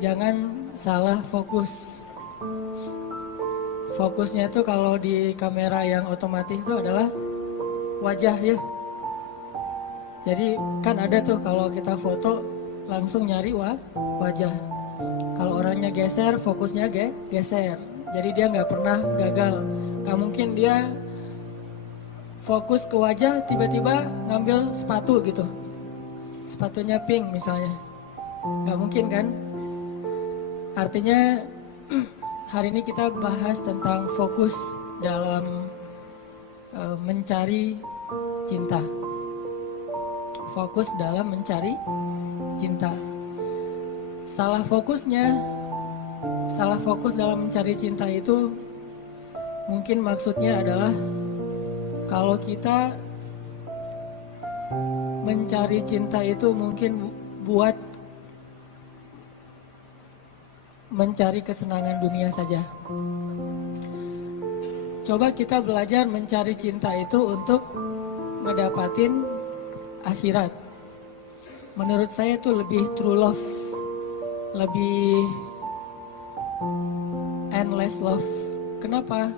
jangan salah fokus. Fokusnya itu kalau di kamera yang otomatis itu adalah wajah ya. Jadi kan ada tuh kalau kita foto langsung nyari wajah. Kalau orangnya geser, fokusnya geser. Jadi dia nggak pernah gagal. Nggak mungkin dia fokus ke wajah tiba-tiba ngambil sepatu gitu. Sepatunya pink misalnya. Nggak mungkin kan? Artinya hari ini kita bahas tentang fokus dalam mencari cinta. Fokus dalam mencari cinta. Salah fokus dalam mencari cinta itu mungkin maksudnya adalah kalau kita mencari cinta itu mungkin buat mencari kesenangan dunia saja. Coba kita belajar mencari cinta itu untuk ngedapatin akhirat. Menurut saya itu lebih true love, lebih endless love. Kenapa?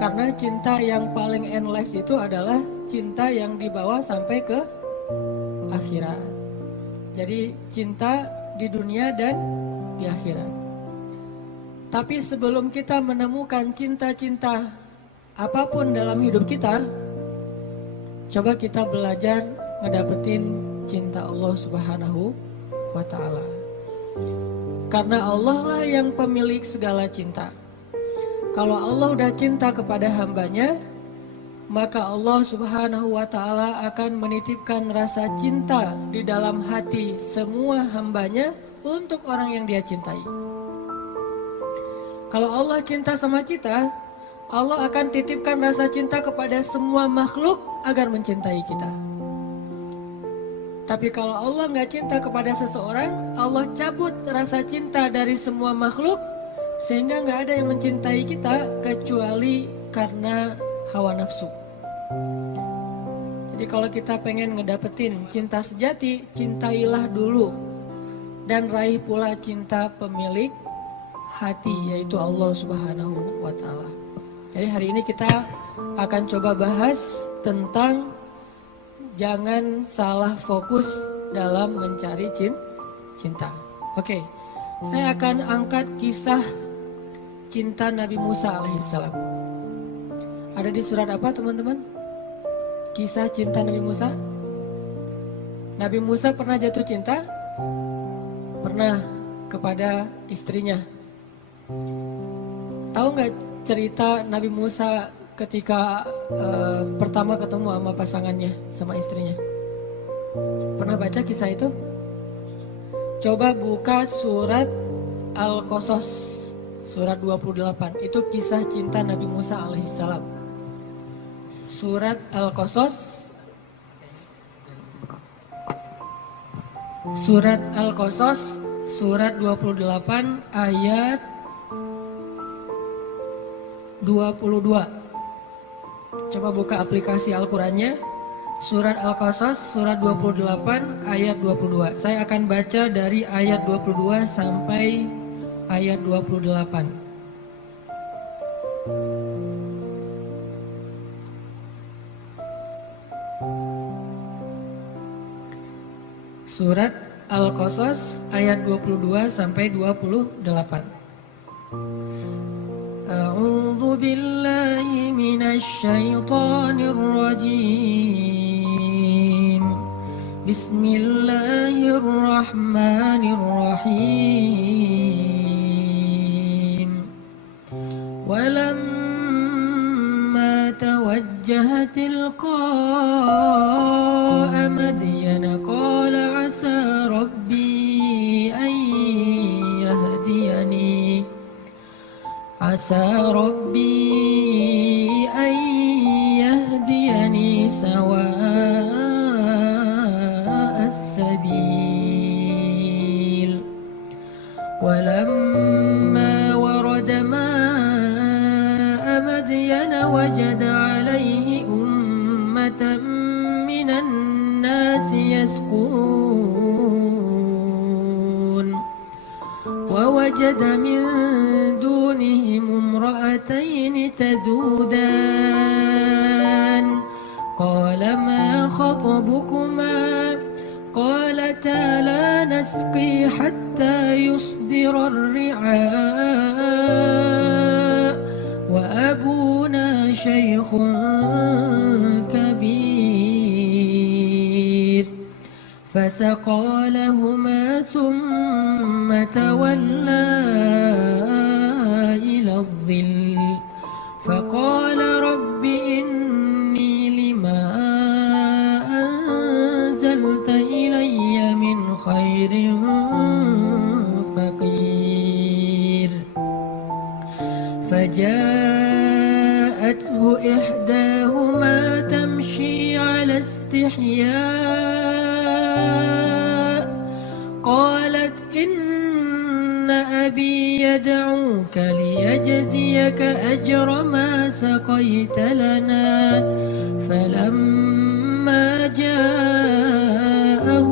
Karena cinta yang paling endless itu adalah cinta yang dibawa sampai ke akhirat. Jadi cinta di dunia dan di akhirat. Tapi sebelum kita menemukan cinta-cinta apapun dalam hidup kita, coba kita belajar ngedapetin cinta Allah Subhanahu wa Ta'ala. Karena Allah lah yang pemilik segala cinta. Kalau Allah udah cinta kepada hambanya, maka Allah Subhanahu wa Ta'ala akan menitipkan rasa cinta di dalam hati semua hambanya untuk orang yang dia cintai. Kalau Allah cinta sama kita, Allah akan titipkan rasa cinta kepada semua makhluk agar mencintai kita. Tapi kalau Allah nggak cinta kepada seseorang, Allah cabut rasa cinta dari semua makhluk, sehingga nggak ada yang mencintai kita kecuali karena hawa nafsu. Jadi kalau kita pengen ngedapetin cinta sejati, cintailah dulu dan raih pula cinta pemilik hati, yaitu Allah Subhanahu wa Ta'ala. Jadi hari ini kita akan coba bahas tentang jangan salah fokus dalam mencari cinta. Oke, saya akan angkat kisah cinta Nabi Musa alaihissalam. Ada di surat apa teman-teman? Kisah cinta Nabi Musa. Nabi Musa pernah jatuh cinta? Pernah, kepada istrinya. Tahu nggak cerita Nabi Musa ketika pertama ketemu sama pasangannya, sama istrinya? Pernah baca kisah itu? Coba buka surat Al-Qasas, surat 28. Itu kisah cinta Nabi Musa alaihissalam. Surat Al-Qasas, surat Al-Qasas, surat 28 ayat 22. Coba buka aplikasi Al-Qurannya. Surat Al-Qasas, surat 28 ayat 22. Saya akan baca dari ayat 22 sampai ayat 28. Surat Al-Qasas ayat 22 sampai 28. A'udzu billahi minasy syaithanir rajim. Bismillahirrahmanirrahim. Walamma tawajjaha tilqa'a Madyana qala 'asa rabbi an yahdiyani. Asa Rabbi an yahdiyani sawa'as sabil. Walamma warada ma'a Madyana wajada 'alayhi ummatan minan nasi yasqun wa ووجد من دونهم امرأتين تذودان قال ما خطبكما قالتا لا نسقي حتى يصدر الرعاء وأبونا شيخ كبير فسقى لهما ثم تولى إلى الظل فقال رب إني لما أنزلت إلي من خير فقير فجاءته إحداهما تمشي على استحياء قالت إن أبي يدعوك ليجزيك أجر ما سقيت لنا فلما جاءه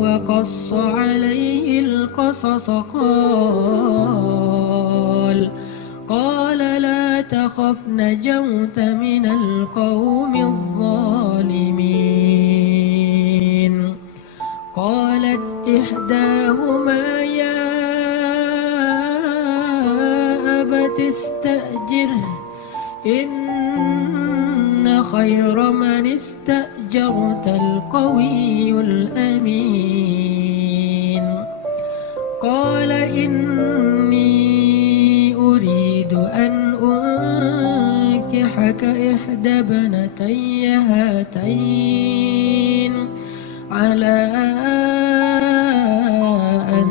وقص عليه القصص قال لا تخف نجوت من القوم الظالمين قالت إحداهما يا أبت استأجره إن خير من استأجرت القوي الأمين قال إني أريد أن أنكحك إحدى ابنتي هاتين على أن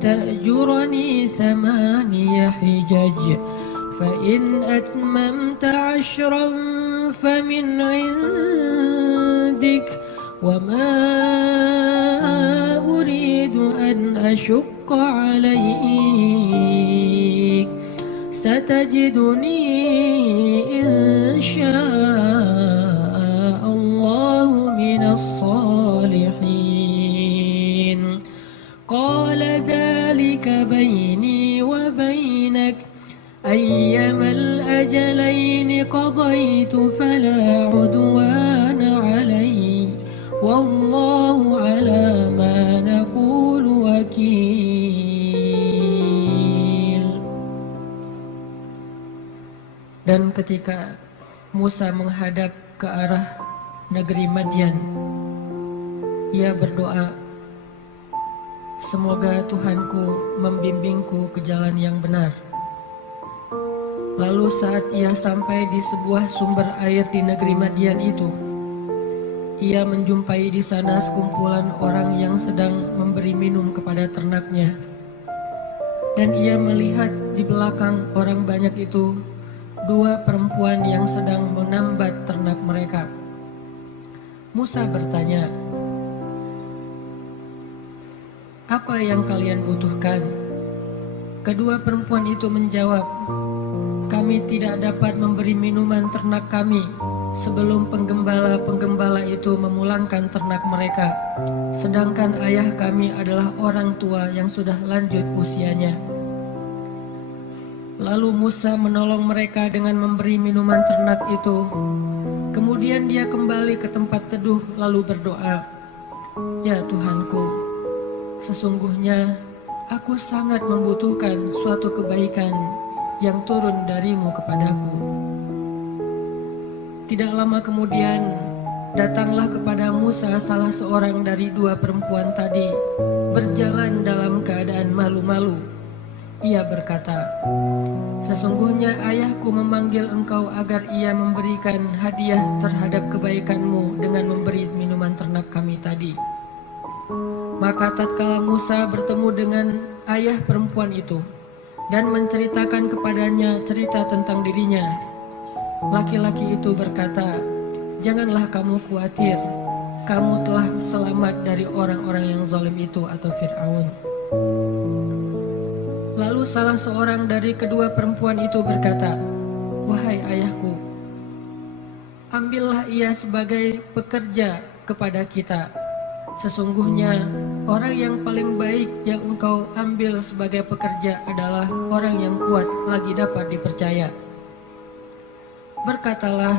تأجرني 8 حجج فإن أتممت 10 فمن عندك وما أريد أن أشق عليك ستجدني إن شاء الله من الصالحين قال ذلك بيني وبينك أيما الأجلين قضيت فلا عدوان علي والله على ما نقول وكيل. Dan ketika Musa menghadap ke arah negeri Madian, ia berdoa, semoga Tuhanku membimbingku ke jalan yang benar. Lalu saat ia sampai di sebuah sumber air di negeri Madian itu, ia menjumpai di sana sekumpulan orang yang sedang memberi minum kepada ternaknya. Dan ia melihat di belakang orang banyak itu 2 perempuan yang sedang menambat ternak mereka. Musa bertanya, "Apa yang kalian butuhkan?" Kedua perempuan itu menjawab, "Kami tidak dapat memberi minuman ternak kami sebelum penggembala-penggembala itu memulangkan ternak mereka, sedangkan ayah kami adalah orang tua yang sudah lanjut usianya." Lalu Musa menolong mereka dengan memberi minuman ternak itu. Kemudian dia kembali ke tempat teduh lalu berdoa, "Ya Tuhanku, sesungguhnya aku sangat membutuhkan suatu kebaikan yang turun darimu kepadaku." Tidak lama kemudian datanglah kepada Musa salah seorang dari 2 perempuan tadi, berjalan dalam keadaan malu-malu. Ia berkata, "Sesungguhnya ayahku memanggil engkau agar ia memberikan hadiah terhadap kebaikanmu dengan memberi minuman ternak kami tadi." Maka tatkala Musa bertemu dengan ayah perempuan itu dan menceritakan kepadanya cerita tentang dirinya, laki-laki itu berkata, "Janganlah kamu khawatir, kamu telah selamat dari orang-orang yang zalim itu atau Fir'aun." Lalu salah seorang dari kedua perempuan itu berkata, "Wahai ayahku, ambillah ia sebagai pekerja kepada kita. Sesungguhnya orang yang paling baik yang engkau ambil sebagai pekerja adalah orang yang kuat lagi dapat dipercaya. Berkatalah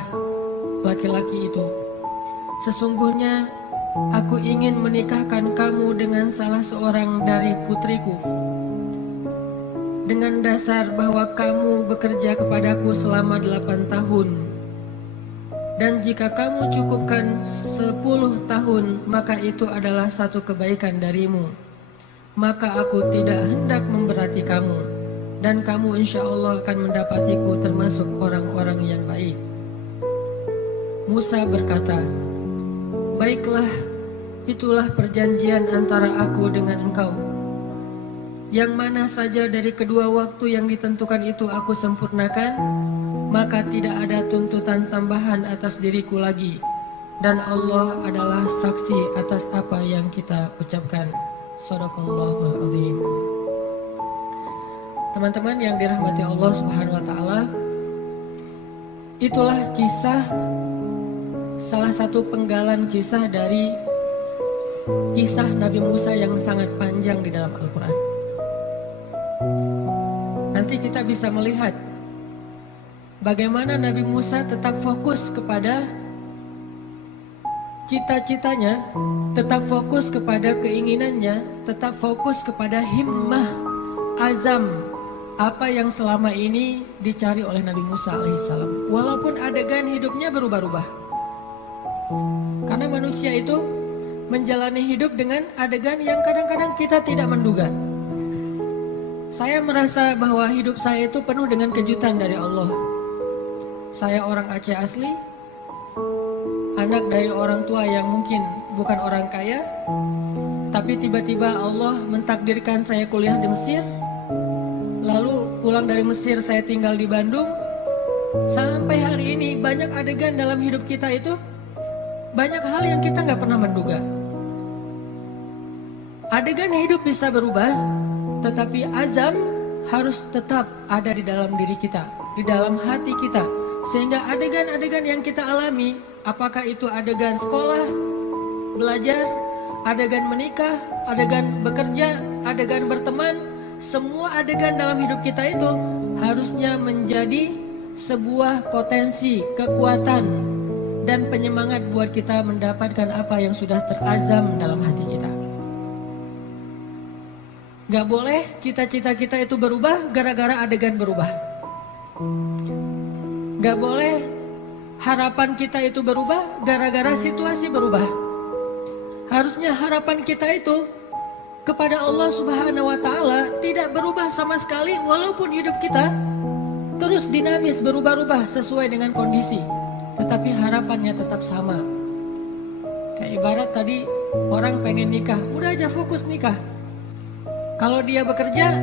laki-laki itu, sesungguhnya aku ingin menikahkan kamu dengan salah seorang dari putriku, dengan dasar bahwa kamu bekerja kepadaku selama 8 tahun. Dan jika kamu cukupkan 10 tahun, maka itu adalah satu kebaikan darimu. Maka aku tidak hendak memberati kamu, dan kamu insya Allah akan mendapatiku termasuk orang-orang yang baik. Musa berkata, baiklah, itulah perjanjian antara aku dengan engkau. Yang mana saja dari kedua waktu yang ditentukan itu aku sempurnakan, maka tidak ada tuntutan tambahan atas diriku lagi. Dan Allah adalah saksi atas apa yang kita ucapkan. Shadaqallahul azim. Teman-teman yang dirahmati Allah Subhanahu wa taala, itulah kisah, salah satu penggalan kisah dari kisah Nabi Musa yang sangat panjang di dalam Al-Quran. Nanti kita bisa melihat bagaimana Nabi Musa tetap fokus kepada cita-citanya, tetap fokus kepada keinginannya, tetap fokus kepada himmah, azam, apa yang selama ini dicari oleh Nabi Musa alaihissalam. Walaupun adegan hidupnya berubah-ubah, karena manusia itu menjalani hidup dengan adegan yang kadang-kadang kita tidak menduga. Saya merasa bahwa hidup saya itu penuh dengan kejutan dari Allah. Saya orang Aceh asli, anak dari orang tua yang mungkin bukan orang kaya, tapi tiba-tiba Allah mentakdirkan saya kuliah di Mesir. Lalu pulang dari Mesir saya tinggal di Bandung. Sampai hari ini banyak adegan dalam hidup kita itu, banyak hal yang kita nggak pernah menduga. Adegan hidup bisa berubah, tetapi azam harus tetap ada di dalam diri kita, di dalam hati kita. Sehingga adegan-adegan yang kita alami, apakah itu adegan sekolah, belajar, adegan menikah, adegan bekerja, adegan berteman, semua adegan dalam hidup kita itu harusnya menjadi sebuah potensi, kekuatan, dan penyemangat buat kita mendapatkan apa yang sudah terazam dalam hati kita. Gak boleh cita-cita kita itu berubah gara-gara adegan berubah. Gak boleh harapan kita itu berubah gara-gara situasi berubah. Harusnya harapan kita itu kepada Allah Subhanahu wa taala tidak berubah sama sekali, walaupun hidup kita terus dinamis berubah-ubah sesuai dengan kondisi, tetapi harapannya tetap sama. Kayak ibarat tadi orang pengen nikah, udah aja fokus nikah. Kalau dia bekerja,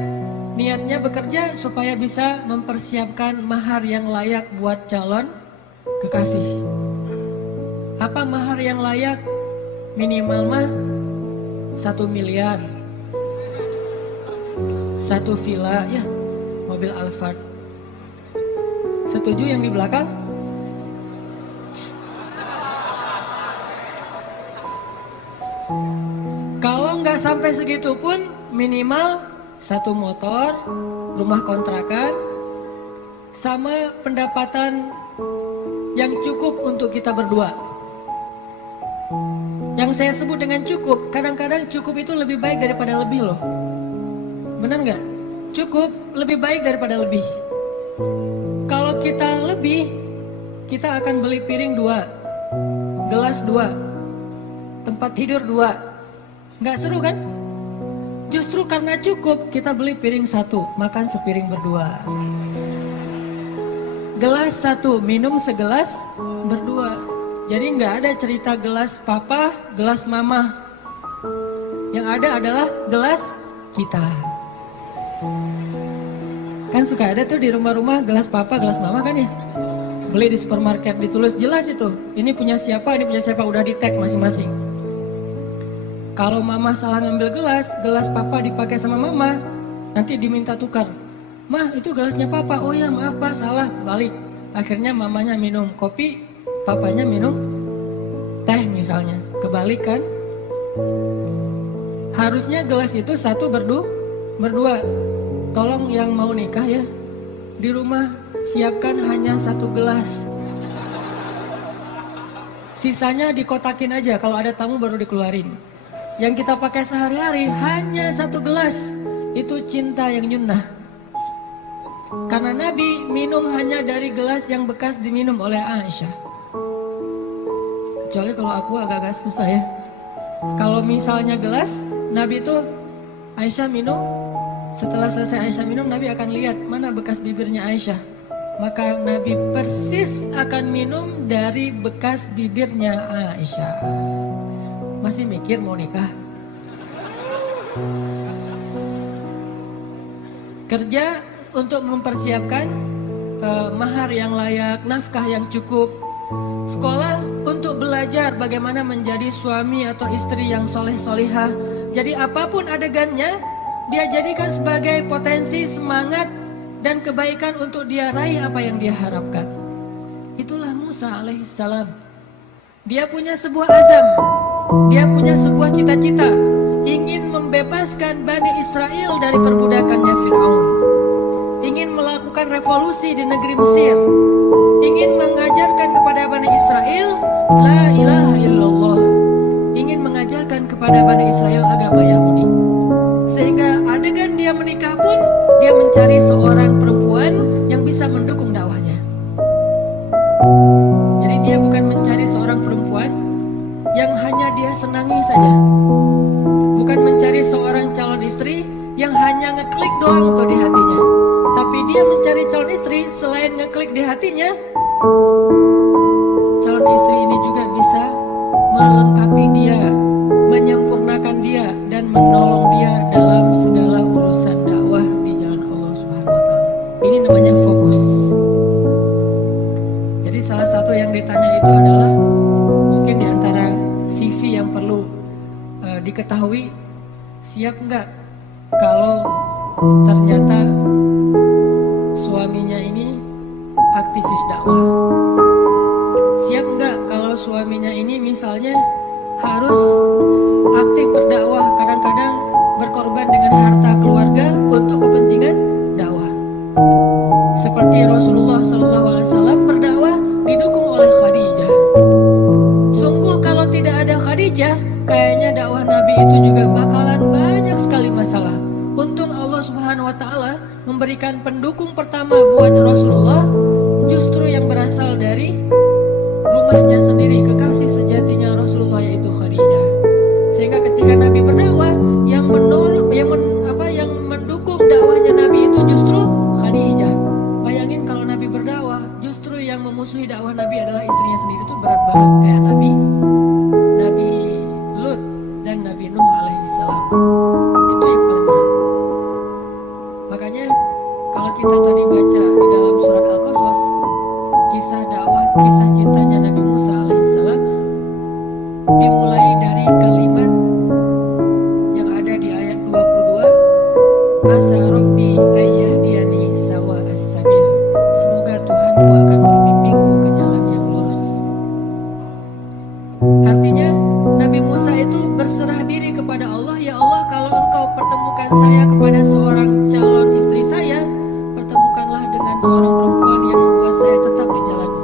niatnya bekerja supaya bisa mempersiapkan mahar yang layak buat calon kekasih. Apa mahar yang layak? Minimal mah 1 miliar, 1 villa, ya, mobil Alphard. Setuju yang di belakang? Kalau nggak sampai segitu pun, minimal 1 motor, rumah kontrakan, sama pendapatan yang cukup untuk kita berdua. Yang saya sebut dengan cukup, kadang-kadang cukup itu lebih baik daripada lebih loh. Benar nggak? Cukup lebih baik daripada lebih. Kalau kita lebih, kita akan beli piring 2, gelas 2, tempat tidur 2. Nggak seru kan? Justru karena cukup, kita beli piring 1, makan sepiring berdua. Gelas 1, minum segelas berdua. Jadi nggak ada cerita gelas papa, gelas mama. Yang ada adalah gelas kita. Kan suka ada tuh di rumah-rumah gelas papa, gelas mama kan ya. Beli di supermarket ditulis jelas itu. Ini punya siapa, ini punya siapa, udah di tag masing-masing. Kalau mama salah ngambil gelas papa dipakai sama mama, nanti diminta tukar. Mah, itu gelasnya papa. Oh ya, maaf pak, salah, balik. Akhirnya mamanya minum kopi, papanya minum teh misalnya. Kebalik kan? Harusnya gelas itu satu berdua. Tolong yang mau nikah ya, di rumah siapkan hanya satu gelas. Sisanya dikotakin aja, kalau ada tamu baru dikeluarin. Yang kita pakai sehari-hari hanya satu gelas. Itu cinta yang nyunnah. Karena Nabi minum hanya dari gelas yang bekas diminum oleh Aisyah. Kecuali kalau aku agak-agak susah ya. Kalau misalnya gelas, Nabi itu Aisyah minum. Setelah selesai Aisyah minum, Nabi akan lihat mana bekas bibirnya Aisyah. Maka Nabi persis akan minum dari bekas bibirnya Aisyah. Masih mikir mau nikah? Kerja untuk mempersiapkan mahar yang layak, nafkah yang cukup. Sekolah untuk belajar bagaimana menjadi suami atau istri yang soleh-solihah. Jadi apapun adegannya, dia jadikan sebagai potensi semangat dan kebaikan untuk dia raih apa yang dia harapkan. Itulah Musa alaihissalam. Dia punya sebuah azam, dia punya sebuah cita-cita, ingin membebaskan Bani Israel dari perbudakannya Fir'aun, ingin melakukan revolusi di negeri Mesir, ingin mengajarkan kepada Bani Israel La ilaha illallah, ingin mengajarkan kepada Bani Israel agama Yahudi. Sehingga adegan dia menikah pun, dia mencari seorang perempuan yang bisa mendukung dakwahnya. Jadi dia bukan mencari seorang perempuan yang hanya dia senangi saja, bukan mencari seorang calon istri yang hanya ngeklik doang untuk di hatinya, tapi dia mencari calon istri selain ngeklik di hatinya, calon istri ini juga bisa melengkapi dia, menyempurnakan dia, dan menolong dia dalam segala urusan dakwah di jalan Allah Subhanahu wa Ta'ala. Ini namanya fokus. Jadi salah satu yang ditanya itu adalah mungkin di antara CV yang perlu diketahui, siap nggak kalau ternyata suaminya ini aktivis dakwah? Siap nggak kalau suaminya ini misalnya harus aktif berdakwah, kadang-kadang berkorban dengan harta keluarga untuk kepentingan dakwah? Seperti Rasulullah SAW berdakwah didukung oleh Khadijah. Sungguh kalau tidak ada Khadijah, kayaknya dakwah Nabi itu juga bakalan banyak sekali masalah. Untung Allah Subhanahu wa Ta'ala memberikan pendukung pertama buat Rasulullah justru yang berasal dari rumahnya sendiri, kekasih sejatinya Rasulullah, yaitu Khadijah. Sehingga ketika Nabi berdakwah, yang mendukung dakwahnya Nabi itu justru Khadijah. Bayangin kalau Nabi berdakwah, justru yang memusuhi dakwah Nabi adalah istrinya sendiri, itu berat banget. Kayak Nabi Lut dan Nabi Nuh alaihissalam. Itu yang paling berat. Makanya kalau kita tadi baca di dalam surat Al-Qasas, kisah dakwah, kisah cintanya Nabi Musa alaihissalam dimulai dari kalimat yang ada di ayat 22, Asa Rabbi ayyahdiyani sawa as-sabil. Semoga Tuhanku akan membimbingku ke jalan yang lurus. Artinya Nabi Musa itu berserah diri kepada Allah. Ya Allah, kalau Engkau pertemukan saya kepada seorang calon istri saya, pertemukanlah dengan seorang perempuan yang membuat saya tetap di jalan-Mu.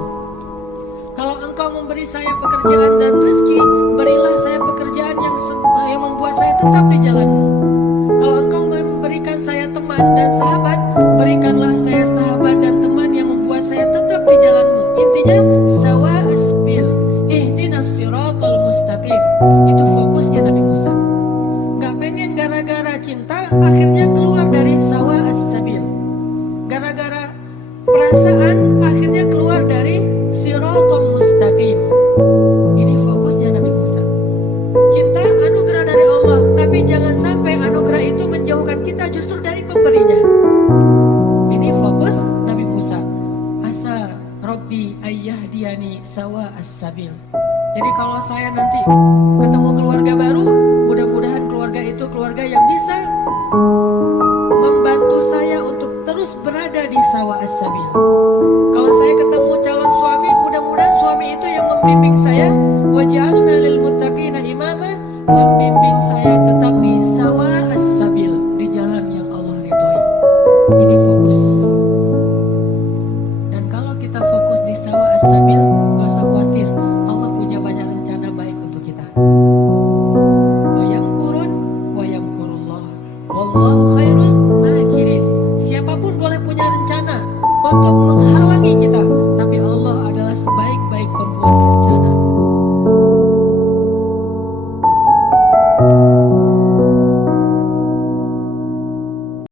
Kalau Engkau memberi saya pekerjaan dan rezeki, berilah saya pekerjaan yang membuat saya tetap di jalan-Mu. Kalau Engkau memberikan saya teman dan sahabat, berikanlah saya sahabat dan teman yang membuat saya tetap di jalan-Mu. Intinya sawa asbil, ihdinas siratal mustaqim. Itu fokusnya Nabi Musa. Gak pengen gara-gara cinta akhirnya keluar dari sawa as-sabil, gara-gara perasaan akhirnya keluar dari siratal mustaqim. Ini fokusnya Nabi Musa. Cinta anugerah dari Allah, tapi jangan sampai anugerah itu menjauhkan kita justru dari pemberinya. Ini fokus Nabi Musa. Asa Rabbi ayyahdiyani sawa as-sabil. Jadi kalau saya nanti ketemu keluarga baru, mudah-mudahan keluarga itu keluarga yang bisa membantu saya untuk terus berada di sawa as-sabil. Kalau saya ketemu calon suami, mudah-mudahan suami itu yang membimbing saya, waj'alna lil muttaqina imama, membimbing saya tetap di untuk